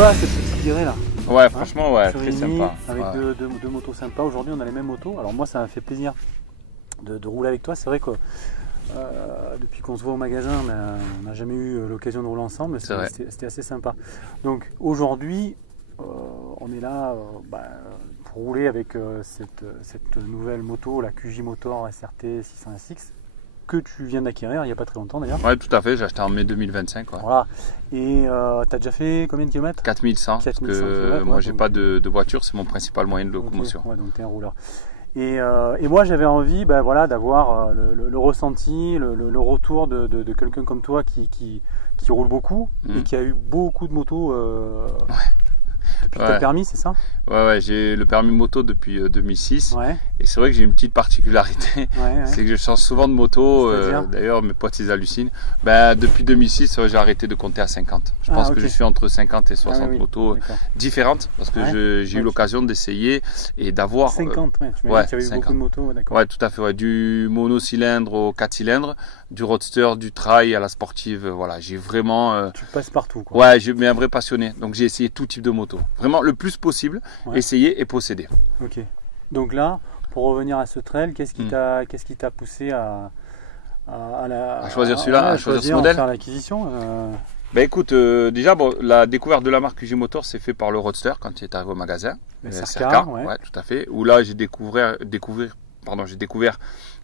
sympa cette petite virée là. Ouais, franchement, ouais, très Furini, sympa. avec Ouais. deux motos sympas. Aujourd'hui, on a les mêmes motos. Alors moi, ça m'a fait plaisir de rouler avec toi. C'est vrai que depuis qu'on se voit au magasin, on n'a jamais eu l'occasion de rouler ensemble. C'était assez sympa. Donc aujourd'hui, on est là pour rouler avec cette nouvelle moto, la QJ Motor SRT 600SX, que tu viens d'acquérir il n'y a pas très longtemps d'ailleurs. Ouais, tout à fait, j'ai acheté en mai 2025. Ouais. Voilà. Et tu as déjà fait combien de kilomètres? 4100, parce que moi j'ai pas de voiture, c'est mon principal moyen de locomotion. Okay. Ouais, donc tu es un rouleur. Et moi j'avais envie d'avoir le ressenti, le retour de quelqu'un comme toi qui roule beaucoup et qui a eu beaucoup de motos depuis que tu as le permis, c'est ça? Ouais, j'ai le permis moto depuis 2006. Ouais. Et c'est vrai que j'ai une petite particularité, c'est que je change souvent de moto. D'ailleurs, mes potes ils hallucinent. Depuis 2006, j'ai arrêté de compter à 50. Je pense que je suis entre 50 et 60 motos différentes parce que j'ai eu l'occasion d'essayer et d'avoir. 50, tu m'as dit qu'il y avait eu beaucoup de motos. Ouais, tout à fait. Ouais. Du monocylindre au 4 cylindres, du roadster, du trail à la sportive. Voilà, j'ai vraiment. Tu passes partout, quoi. Ouais, je suis un vrai passionné. Donc j'ai essayé tout type de moto. Vraiment le plus possible, essayer et posséder. Ok. Donc là, pour revenir à ce trail, qu'est-ce qui t'a poussé à choisir celui-là, à choisir ce modèle, faire l'acquisition écoute, déjà la découverte de la marque QJ Motor s'est fait par le Roadster quand il est arrivé au magasin. SRK, ouais, tout à fait. Où là j'ai découvert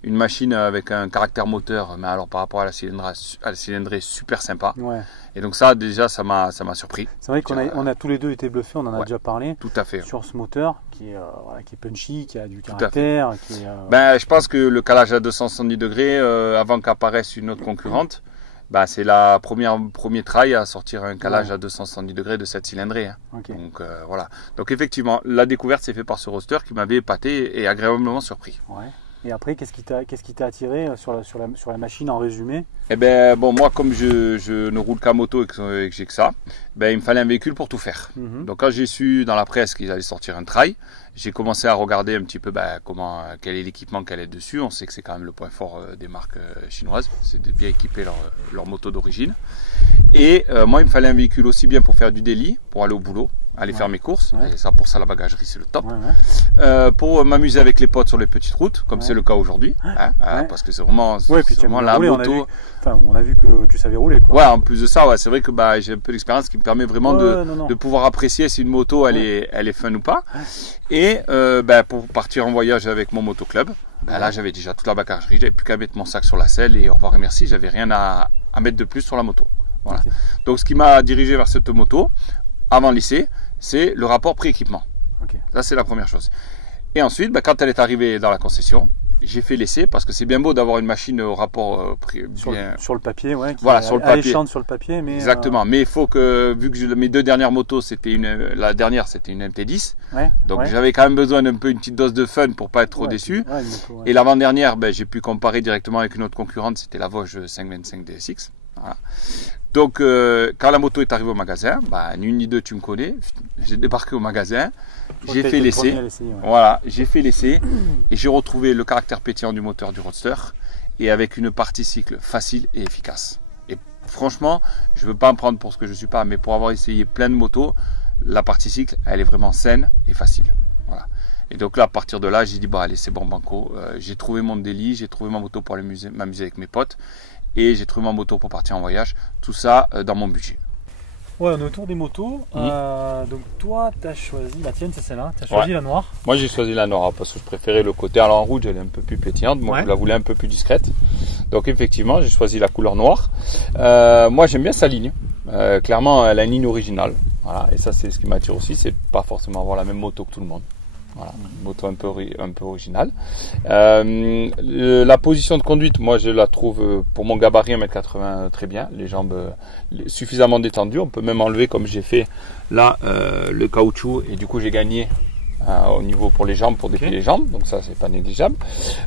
une machine avec un caractère moteur, mais alors par rapport à la cylindrée super sympa. Ouais. Et donc ça déjà ça m'a surpris. C'est vrai qu'on a tous les deux été bluffés, on en a déjà parlé. Tout à fait. Sur ce moteur qui est punchy, qui a du caractère. Je pense que le calage à 270 degrés, avant qu'apparaisse une autre concurrente, c'est la premier trail à sortir un calage à 270 degrés de cette cylindrée. Hein. Okay. Donc voilà. Donc effectivement, la découverte s'est faite par ce roadster qui m'avait épaté et agréablement surpris. Ouais. Et après, qu'est-ce qui t'a attiré sur la machine en résumé? Moi, comme je ne roule qu'à moto et que j'ai que ça, il me fallait un véhicule pour tout faire. Donc quand j'ai su dans la presse qu'ils allaient sortir un trail, j'ai commencé à regarder un petit peu quel est l'équipement qu'elle est dessus. On sait que c'est quand même le point fort des marques chinoises, c'est de bien équiper leur moto d'origine. Et moi, il me fallait un véhicule aussi bien pour faire du daily, pour aller au boulot, aller faire mes courses. Et ça, pour ça, la bagagerie, c'est le top. Pour m'amuser avec les potes sur les petites routes, comme c'est le cas aujourd'hui. Parce que c'est vraiment, la moto. On a vu que tu savais rouler. Quoi. Ouais, en plus de ça, c'est vrai que j'ai un peu d'expérience qui me permet vraiment de pouvoir apprécier si une moto elle est fun ou pas. Et pour partir en voyage avec mon motoclub, là j'avais déjà toute la bagagerie, j'avais plus qu'à mettre mon sac sur la selle et au revoir et merci, j'avais rien à mettre de plus sur la moto. Voilà. Okay. Donc ce qui m'a dirigé vers cette moto, avant le lycée, c'est le rapport prix-équipement. Okay. Ça c'est la première chose. Et ensuite, quand elle est arrivée dans la concession, j'ai fait l'essai parce que c'est bien beau d'avoir une machine au rapport prix sur le papier, sur le papier. Alléchante sur le papier, mais exactement. Mais il faut que, vu que mes deux dernières motos, la dernière c'était une MT10, donc j'avais quand même besoin d'une petite dose de fun pour pas être trop déçu. Et l'avant-dernière, j'ai pu comparer directement avec une autre concurrente, c'était la Vosges 525 DSX. Voilà. Donc quand la moto est arrivée au magasin, ni une ni deux, tu me connais, j'ai débarqué au magasin, j'ai fait l'essai, voilà, j'ai fait l'essai et j'ai retrouvé le caractère pétillant du moteur du Roadster et avec une partie cycle facile et efficace. Et franchement, je ne veux pas me prendre pour ce que je ne suis pas, mais pour avoir essayé plein de motos, la partie cycle, elle est vraiment saine et facile. Voilà. Et donc là, à partir de là, j'ai dit allez, c'est bon banco, j'ai trouvé mon délit, j'ai trouvé ma moto pour aller m'amuser avec mes potes. Et j'ai trouvé ma moto pour partir en voyage. Tout ça dans mon budget. Ouais, on est autour des motos. Donc toi, tu as choisi, la tienne c'est celle-là, tu as choisi la noire. Moi j'ai choisi la noire parce que je préférais le côté. Alors en rouge elle est un peu plus pétillante, moi je la voulais un peu plus discrète. Donc effectivement j'ai choisi la couleur noire. Moi j'aime bien sa ligne. Clairement elle a une ligne originale. Voilà. Et ça c'est ce qui m'attire aussi, c'est pas forcément avoir la même moto que tout le monde. Voilà, une moto un peu originale. La position de conduite, moi je la trouve pour mon gabarit 1m80 très bien, les jambes suffisamment détendues, on peut même enlever comme j'ai fait là le caoutchouc et du coup j'ai gagné au niveau pour les jambes, pour déplier les jambes, donc ça c'est pas négligeable.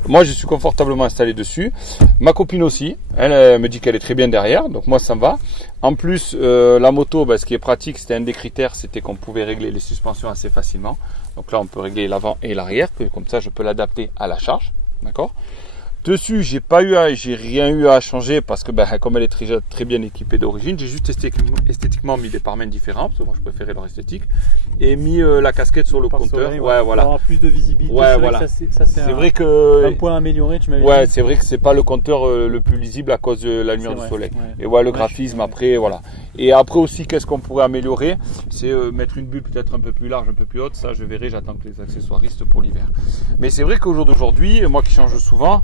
Moi je suis confortablement installé dessus, ma copine aussi, elle me dit qu'elle est très bien derrière, donc moi ça me va. En plus la moto, ce qui est pratique, c'était un des critères, c'était qu'on pouvait régler les suspensions assez facilement. Donc là on peut régler l'avant et l'arrière, comme ça je peux l'adapter à la charge, d'accord. Dessus, j'ai rien eu à changer parce que comme elle est très bien équipée d'origine, j'ai juste esthétiquement mis des pare-mains différents parce que moi je préférais leur esthétique et mis la casquette sur le compteur. Ouais, voilà. Pour avoir plus de visibilité. Ouais, voilà. C'est vrai que un point amélioré, tu m'avais dit. Ouais, c'est vrai que c'est pas le compteur le plus lisible à cause de la lumière du soleil. Ouais. Et le graphisme après, voilà. Et après aussi, qu'est-ce qu'on pourrait améliorer? C'est mettre une bulle peut-être un peu plus large, un peu plus haute. Ça, je verrai. J'attends que les accessoiristes pour l'hiver. Mais c'est vrai qu'au jour d'aujourd'hui, moi qui change souvent,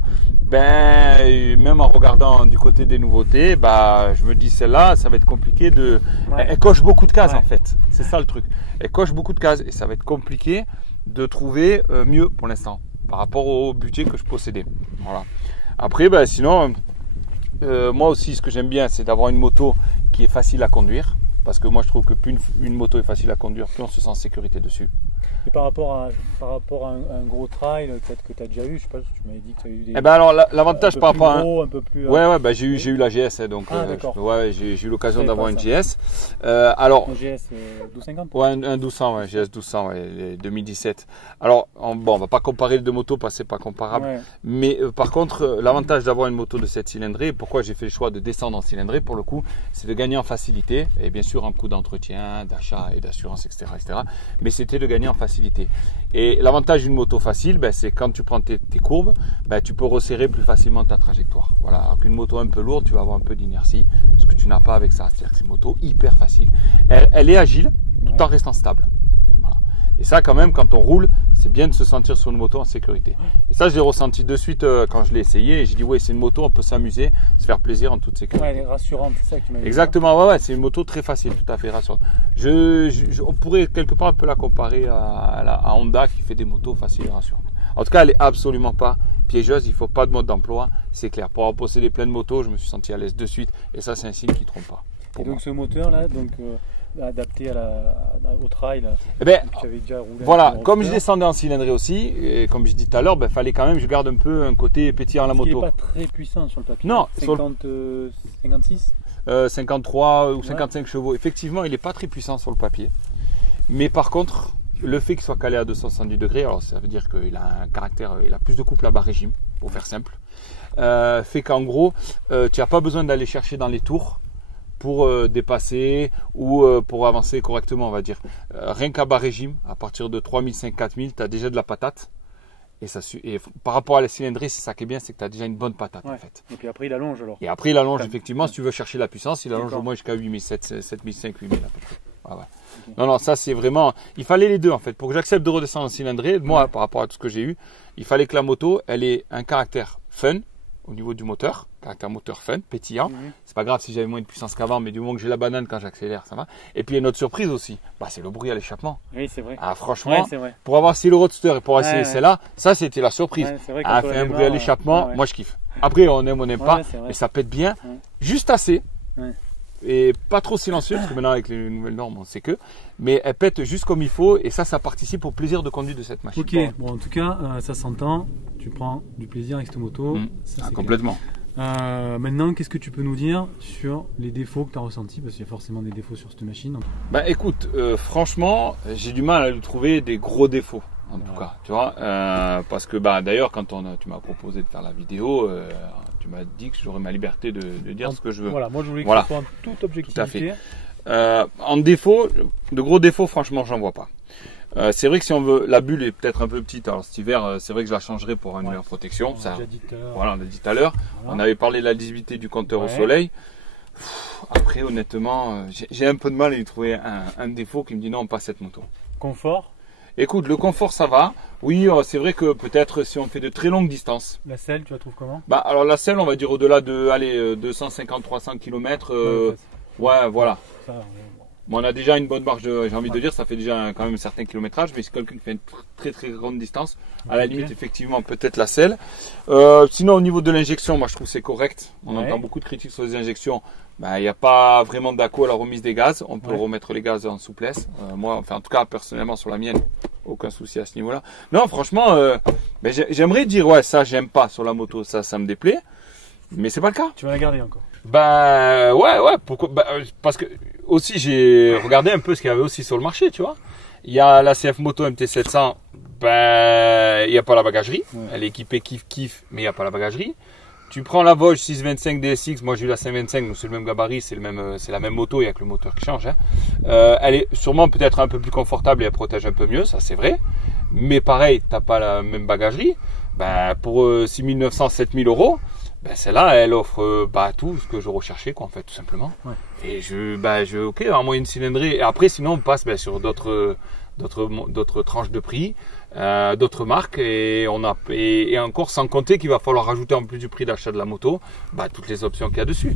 même en regardant du côté des nouveautés, je me dis celle-là, ça va être compliqué de. Elle coche beaucoup de cases en fait. C'est ça le truc. Elle coche beaucoup de cases et ça va être compliqué de trouver mieux pour l'instant par rapport au budget que je possédais. Voilà. Après, sinon, moi aussi, ce que j'aime bien, c'est d'avoir une moto qui est facile à conduire. Parce que moi, je trouve que plus une moto est facile à conduire, plus on se sent en sécurité dessus. Et par rapport à un gros trail, peut-être que tu as déjà eu, je sais pas, tu m'avais dit que tu as eu des. Alors, l'avantage par rapport à un peu plus. j'ai eu la GS, donc j'ai eu l'occasion d'avoir une GS. Une GS 1250. Ouais, un 1200, GS 1200, 2017. Alors, on va pas comparer les deux motos parce que c'est pas comparable. Ouais. Mais par contre, l'avantage d'avoir une moto de 7 cylindrées, pourquoi j'ai fait le choix de descendre en cylindrée pour le coup, c'est de gagner en facilité et bien sûr en coût d'entretien, d'achat et d'assurance, etc., etc. Mais c'était de gagner en facilité. Et l'avantage d'une moto facile, c'est quand tu prends tes courbes, tu peux resserrer plus facilement ta trajectoire. Voilà. Alors qu'une moto un peu lourde, tu vas avoir un peu d'inertie, ce que tu n'as pas avec ça. C'est-à-dire que c'est une moto hyper facile. Elle est agile, tout en restant stable. Voilà. Et ça, quand même, quand on roule, c'est bien de se sentir sur une moto en sécurité. Et ça, je l'ai ressenti de suite quand je l'ai essayé. Et j'ai dit, c'est une moto, on peut s'amuser, se faire plaisir en toute sécurité. Ouais, elle est rassurante, c'est ça que tu m'as dit. Exactement, c'est une moto très facile, tout à fait rassurante. On pourrait quelque part un peu la comparer à Honda qui fait des motos faciles et rassurantes. En tout cas, elle est absolument pas piégeuse, il ne faut pas de mode d'emploi, c'est clair. Pour avoir possédé plein de motos, je me suis senti à l'aise de suite. Et ça, c'est un signe qui ne trompe pas. Et donc, ce moteur-là, adapté au trail, tu avais déjà roulé. Voilà, comme je descendais en cylindrée aussi, et comme je dis tout à l'heure, fallait quand même que je garde un peu un côté pétillant à la moto. Il n'est pas très puissant sur le papier. Non, 56 53 ou 55 chevaux. Effectivement, il n'est pas très puissant sur le papier. Mais par contre, le fait qu'il soit calé à 270 degrés, alors ça veut dire qu'il a un caractère, il a plus de couple à bas régime, pour faire simple, fait qu'en gros, tu n'as pas besoin d'aller chercher dans les tours pour dépasser ou pour avancer correctement, on va dire. Rien qu'à bas régime, à partir de 3005-4000, tu as déjà de la patate. Et par rapport à la cylindrée, c'est ça qui est bien, c'est que tu as déjà une bonne patate en fait. Et puis après, il allonge alors. Et après, il allonge effectivement, si tu veux chercher la puissance, il allonge au moins jusqu'à 8007, 7005, 8000 à peu près. Okay. Non, ça c'est vraiment. Il fallait les deux en fait. Pour que j'accepte de redescendre en cylindrée, moi, par rapport à tout ce que j'ai eu, il fallait que la moto, elle ait un caractère fun au niveau du moteur, caractère moteur fun, pétillant. C'est pas grave si j'avais moins de puissance qu'avant, mais du moment que j'ai la banane quand j'accélère, ça va. Et puis, il y a une autre surprise aussi, c'est le bruit à l'échappement. Oui, c'est vrai. Franchement, pour avoir essayé le Roadster et pour essayer celle-là, ça c'était la surprise. Vrai, fait un bruit à l'échappement, moi je kiffe. Après, on aime, on n'aime pas, mais ça pète bien, juste assez. Et pas trop silencieux, parce que maintenant avec les nouvelles normes, on sait que. Mais elle pète juste comme il faut, et ça participe au plaisir de conduire de cette machine. Ok, bon en tout cas, ça s'entend. Tu prends du plaisir avec cette moto. Ça, complètement. Maintenant, qu'est-ce que tu peux nous dire sur les défauts que tu as ressentis? Parce qu'il y a forcément des défauts sur cette machine. Écoute, franchement, j'ai du mal à lui trouver des gros défauts. En tout cas, tu vois, parce que d'ailleurs, quand tu m'as proposé de faire la vidéo, tu m'as dit que j'aurais ma liberté de dire ce que je veux. Voilà, moi je voulais que ce soit en toute objectivité. Tout à fait. En défaut, de gros défauts, franchement, j'en vois pas. C'est vrai que si on veut, la bulle est peut-être un peu petite. Alors cet hiver, c'est vrai que je la changerai pour une meilleure protection. On l'a dit tout à l'heure. On avait parlé de la lisibilité du compteur au soleil. Après, honnêtement, j'ai un peu de mal à y trouver un défaut qui me dit non, pas cette moto. Confort. Écoute, le confort ça va. Oui, c'est vrai que peut-être si on fait de très longues distances. La selle, tu la trouves comment? Alors la selle, on va dire au-delà de 250-300 km. Voilà. Ça, on a déjà une bonne marge, j'ai envie de dire, ça fait déjà quand même un certain kilométrage, mais c'est quelqu'un qui fait une très très grande distance. À la limite, effectivement, peut-être la selle. Sinon, au niveau de l'injection, moi je trouve c'est correct. On entend beaucoup de critiques sur les injections. Il n'y a pas vraiment d'accro à la remise des gaz. On peut remettre les gaz en souplesse. En tout cas, personnellement, sur la mienne, aucun souci à ce niveau-là. Non, franchement, j'aimerais dire, ça, j'aime pas sur la moto, ça me déplaît. Mais c'est pas le cas. Tu vas la garder encore? Pourquoi? Parce que aussi, j'ai regardé un peu ce qu'il y avait aussi sur le marché, tu vois. Il y a la CF Moto MT700 Ben, il n'y a pas la bagagerie. Elle est équipée kiff, mais il n'y a pas la bagagerie. Tu prends la Voge 625 DSX, moi j'ai eu la 525, donc c'est le même gabarit, c'est la même moto, il n'y a que le moteur qui change. Hein. Elle est sûrement peut-être un peu plus confortable et elle protège un peu mieux, ça c'est vrai. Mais pareil, tu n'as pas la même bagagerie. Ben, pour 6 900, 7 000 euros, ben, celle-là, elle offre tout ce que je recherchais, quoi, en fait, tout simplement. Ouais. Et ok, en moyenne cylindrée. Et après, sinon, on passe sur d'autres tranches de prix, d'autres marques, et encore sans compter qu'il va falloir rajouter en plus du prix d'achat de la moto, toutes les options qu'il y a dessus.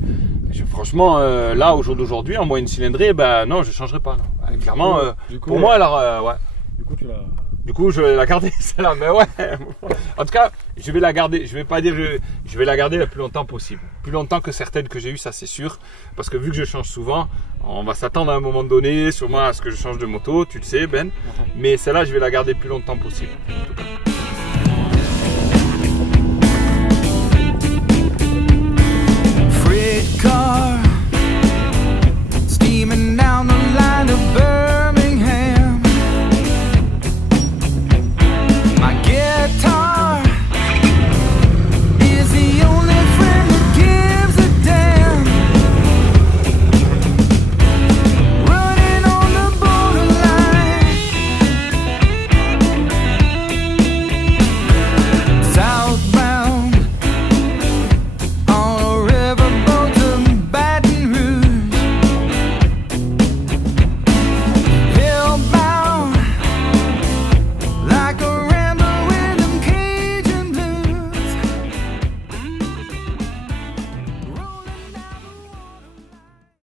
Franchement, là, au jour d'aujourd'hui, en moyenne cylindrée, non, je ne changerai pas. Non. Clairement, pour moi, alors, ouais. Du coup, je vais la garder, celle-là, mais ouais. En tout cas, je vais la garder. Je vais pas dire, je vais la garder le plus longtemps possible. Plus longtemps que certaines que j'ai eues, ça c'est sûr. Parce que vu que je change souvent, on va s'attendre à un moment donné, sûrement à ce que je change de moto, tu le sais, Ben. Mais celle-là, je vais la garder le plus longtemps possible. En tout cas.